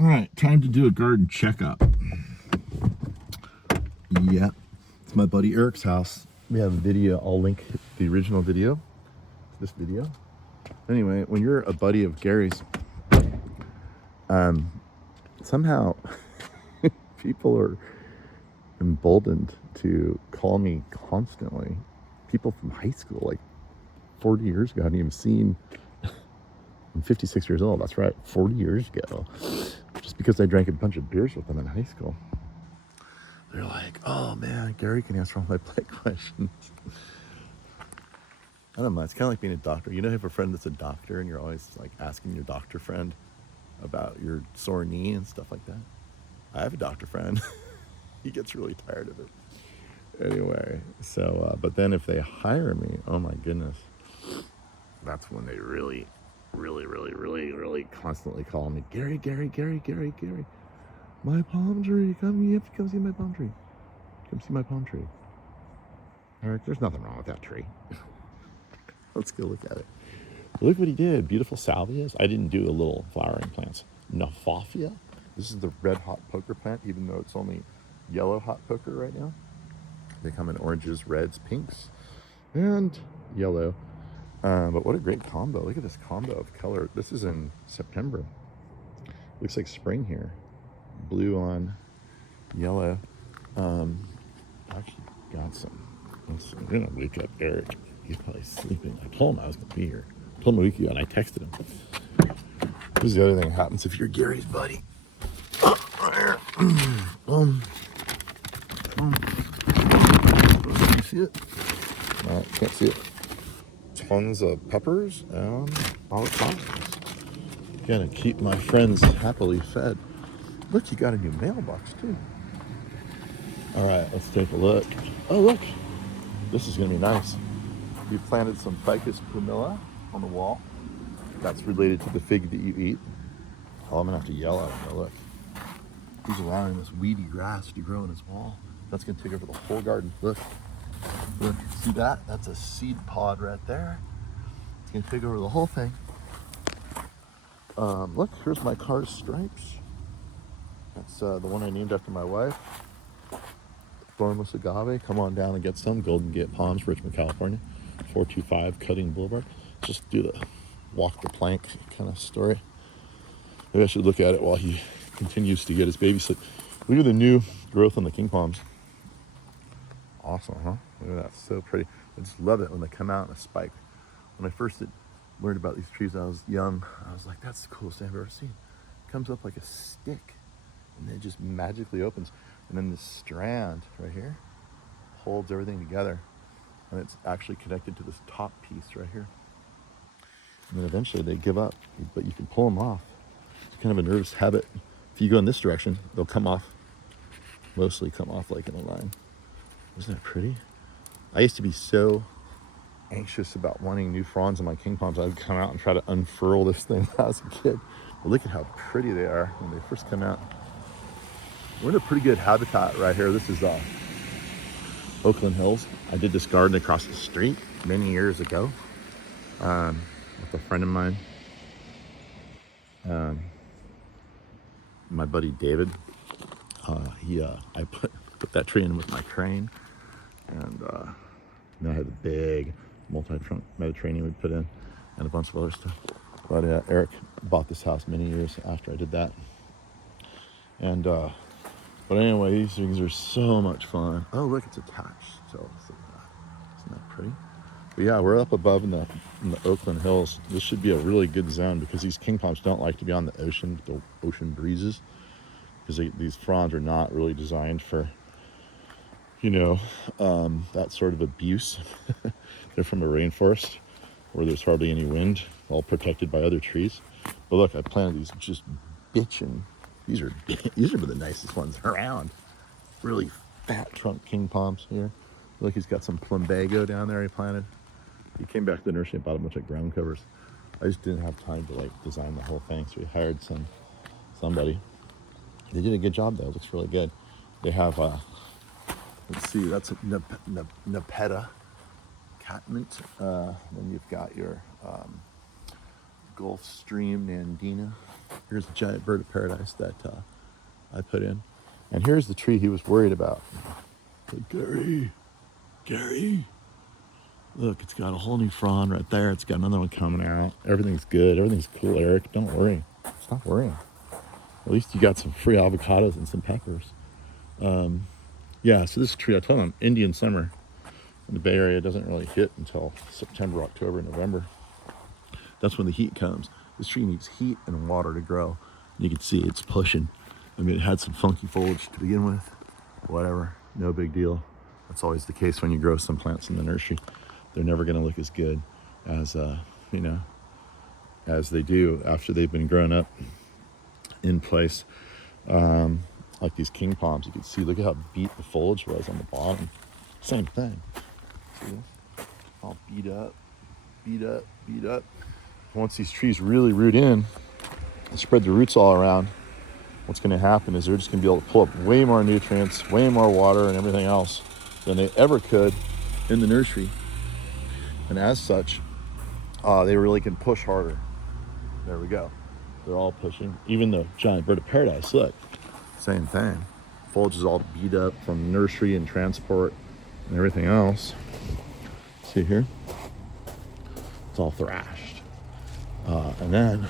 All right, time to do a garden checkup. Yep, it's my buddy Eric's house. We have a video. I'll link the original video, this video. Anyway, when you're a buddy of Gary's, somehow people are emboldened to call me constantly. People from high school, like 40 years ago, I hadn't even seen. I'm 56 years old, that's right, 40 years ago. Just because I drank a bunch of beers with them in high school. They're like, oh man, Gary can answer all my plague questions. I don't know, it's kind of like being a doctor. You know, you have a friend that's a doctor and you're always like asking your doctor friend about your sore knee and stuff like that. I have a doctor friend. He gets really tired of it. Anyway, so, but then if they hire me, oh my goodness, that's when they really constantly call me, Gary, my palm tree, you have to come see my palm tree. Come see my palm tree. Eric, there's nothing wrong with that tree. Let's go look at it. Look what he did. Beautiful salvias. I didn't do the little flowering plants. Nafafia. This is the red hot poker plant, even though it's only yellow hot poker right now. They come in oranges, reds, pinks, and yellow. But what a great combo. Look at this combo of color. This is in September. Looks like spring here. Blue on yellow. Actually got some. I'm gonna wake up Eric. He's probably sleeping. I told him I was gonna be here. I told him a week ago and I texted him. This is the other thing that happens if you're Gary's buddy. Can you see it? No, can't see it. Tons of peppers and avocados. Gonna keep my friends happily fed. Look, you got a new mailbox too. All right, let's take a look. Oh, look, this is gonna be nice. We planted some ficus pumila on the wall. That's related to the fig that you eat. Oh, I'm gonna have to yell at him. Oh, look, he's allowing this weedy grass to grow in his wall. That's gonna take over the whole garden. Look, see that? That's a seed pod right there. It's gonna take over the whole thing. Look, here's my car's stripes. That's the one I named after my wife. Thornless agave. Come on down and get some. Golden Gate Palms, Richmond, California. 425 Cutting Boulevard. Just do the walk the plank kind of story. Maybe I should look at it while he continues to get his baby sleep. Look at the new growth on the king palms. Awesome, huh? Look at that, so pretty. I just love it when they come out in a spike. When I first learned about these trees, I was young. I was like, that's the coolest thing I've ever seen. It comes up like a stick, and then it just magically opens. And then this strand right here holds everything together, and it's actually connected to this top piece right here. And then eventually they give up, but you can pull them off. It's kind of a nervous habit. If you go in this direction, they'll come off, mostly come off like in a line. Isn't that pretty? I used to be so anxious about wanting new fronds on my king palms. I'd come out and try to unfurl this thing when I was a kid. But look at how pretty they are when they first come out. We're in a pretty good habitat right here. This is Oakland Hills. I did this garden across the street many years ago with a friend of mine. My buddy David. I put that tree in with my crane, and then I had a big multi-trunk Mediterranean we put in, and a bunch of other stuff. But Eric bought this house many years after I did that, and but anyway, these things are so much fun. Oh look, it's attached. So isn't that pretty? But yeah, we're up above in the Oakland Hills. This should be a really good zone because these king palms don't like to be on the ocean breezes, because these fronds are not really designed for, that sort of abuse. They're from a rainforest where there's hardly any wind, all protected by other trees. But look, I planted these just bitchin'. These are the nicest ones around. Really fat trunk king palms here. Look, he's got some plumbago down there he planted. He came back to the nursery and bought a bunch of ground covers. I just didn't have time to design the whole thing, so we hired somebody. They did a good job though. It looks really good. They have let's see, that's a Nepeta catmint. Then you've got your Gulf Stream Nandina. Here's a giant bird of paradise that I put in. And here's the tree he was worried about. But Gary, look, it's got a whole new frond right there. It's got another one coming out. Everything's good. Everything's cool, Eric. Don't worry. Stop worrying. At least you got some free avocados and some peppers. Yeah, so this tree, I told him, Indian summer in the Bay Area doesn't really hit until September, October, November. That's when the heat comes. This tree needs heat and water to grow. You can see it's pushing. I mean, it had some funky foliage to begin with. Whatever, no big deal. That's always the case when you grow some plants in the nursery. They're never going to look as good as, as they do after they've been grown up in place. Like these king palms, you can see, look at how beat the foliage was on the bottom. Same thing. See this? All beat up. Once these trees really root in and spread the roots all around, what's going to happen is they're just going to be able to pull up way more nutrients, way more water and everything else than they ever could in the nursery. And as such, they really can push harder. There we go. They're all pushing. Even the giant bird of paradise, look, same thing. Foliage is all beat up from nursery and transport and everything else. See here? It's all thrashed. And then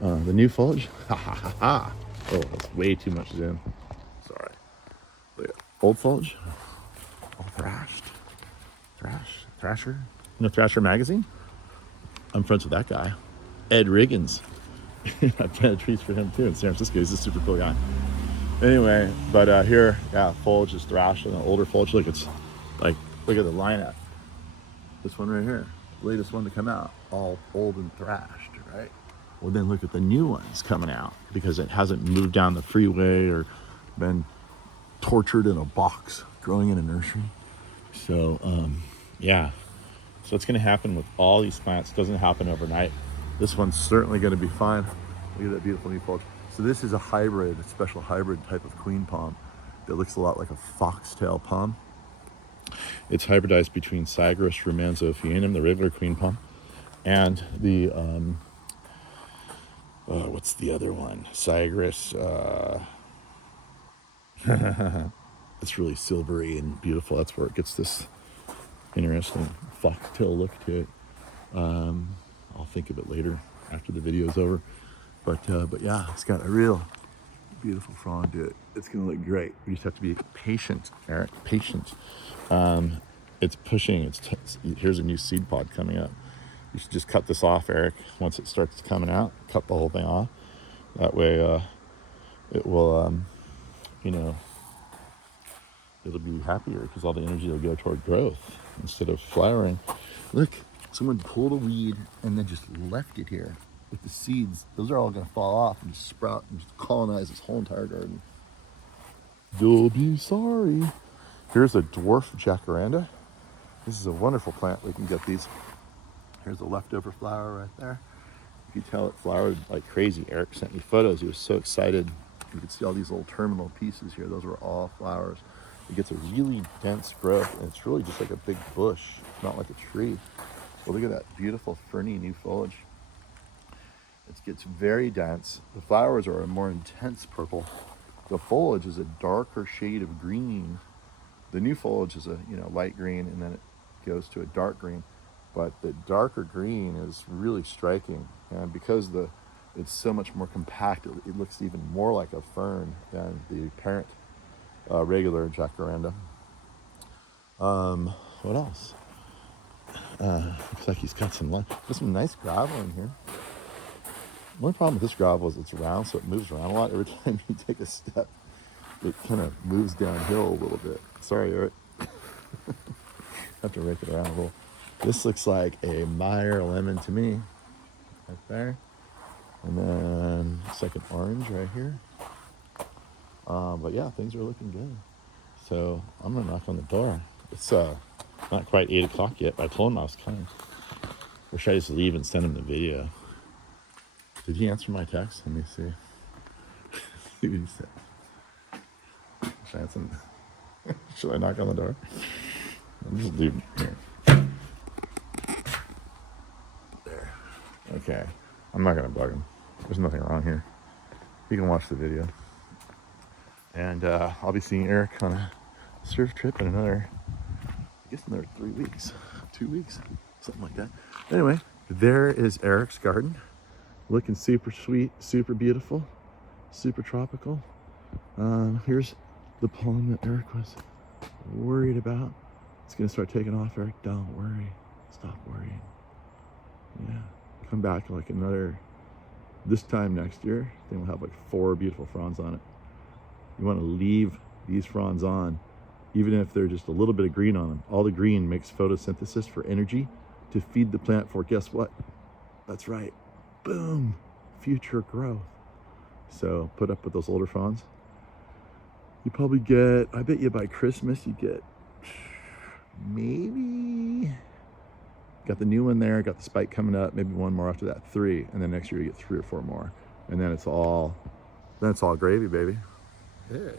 the new foliage, Oh, that's way too much zoom. Sorry. Look at old foliage, all thrashed. Thrasher. You know Thrasher magazine? I'm friends with that guy, Ed Riggins. I planted trees for him too in San Francisco. He's a super cool guy. Anyway, but here, yeah, foliage is thrashed, and the older foliage, look, it's like, look at the lineup. This one right here, latest one to come out, all old and thrashed, right? Well, then look at the new ones coming out because it hasn't moved down the freeway or been tortured in a box growing in a nursery. So, yeah. So it's going to happen with all these plants. It doesn't happen overnight. This one's certainly going to be fine. Look at that beautiful new foliage. So this is a hybrid, a special hybrid type of queen palm that looks a lot like a foxtail palm. It's hybridized between Sagres romanzophianum, the regular queen palm, and the, what's the other one? Sagres, it's really silvery and beautiful. That's where it gets this interesting foxtail look to it. I'll think of it later after the video's over. But yeah, it's got a real beautiful frond to it. It's gonna look great. We just have to be patient, Eric, patient. It's pushing, here's a new seed pod coming up. You should just cut this off, Eric. Once it starts coming out, cut the whole thing off. That way, it will, it'll be happier because all the energy will go toward growth instead of flowering. Look, someone pulled a weed and then just left it here with the seeds. Those are all going to fall off and just sprout and just colonize this whole entire garden. You'll be sorry. Here's a dwarf jacaranda. This is a wonderful plant. We can get these. Here's a leftover flower right there. You can tell it flowered like crazy. Eric sent me photos. He was so excited. You can see all these little terminal pieces here. Those were all flowers. It gets a really dense growth, and it's really just like a big bush, not like a tree. So look at that beautiful ferny new foliage. It gets very dense. The flowers are a more intense purple. The foliage is a darker shade of green. The new foliage is a light green, and then it goes to a dark green. But the darker green is really striking, and because it's so much more compact, it looks even more like a fern than the parent regular jacaranda. What else? Looks like he's got some nice gravel in here. The only problem with this gravel is it's round, so it moves around a lot. Every time you take a step, it kind of moves downhill a little bit. Sorry, Eric. Have to rake it around a little. This looks like a Meyer lemon to me, right there. And then it's like an orange right here. But yeah, things are looking good. So I'm gonna knock on the door. It's not quite 8 o'clock yet, but I told him I was coming. Or should I just leave and send him the video? Did he answer my text? Let me see. See what he said. Should I answer him? Should I knock on the door? I'll just leave him here. There. Okay. I'm not gonna bug him. There's nothing wrong here. You can watch the video. And I'll be seeing Eric on a surf trip in another, I guess another 3 weeks, 2 weeks, something like that. Anyway, there is Eric's garden. Looking super sweet, super beautiful, super tropical. Here's the pollen that Eric was worried about. It's gonna start taking off, Eric. Don't worry. Stop worrying. Yeah. Come back like this time next year, then we'll have like 4 beautiful fronds on it. You want to leave these fronds on, even if they're just a little bit of green on them. All the green makes photosynthesis for energy to feed the plant for, guess what? That's right. Boom. Future growth. So put up with those older fronds. You probably get, I bet you by Christmas you get maybe, got the new one there, got the spike coming up, maybe one more after that, 3, and then next year you get 3 or 4 more, and then it's all gravy, baby. Hey.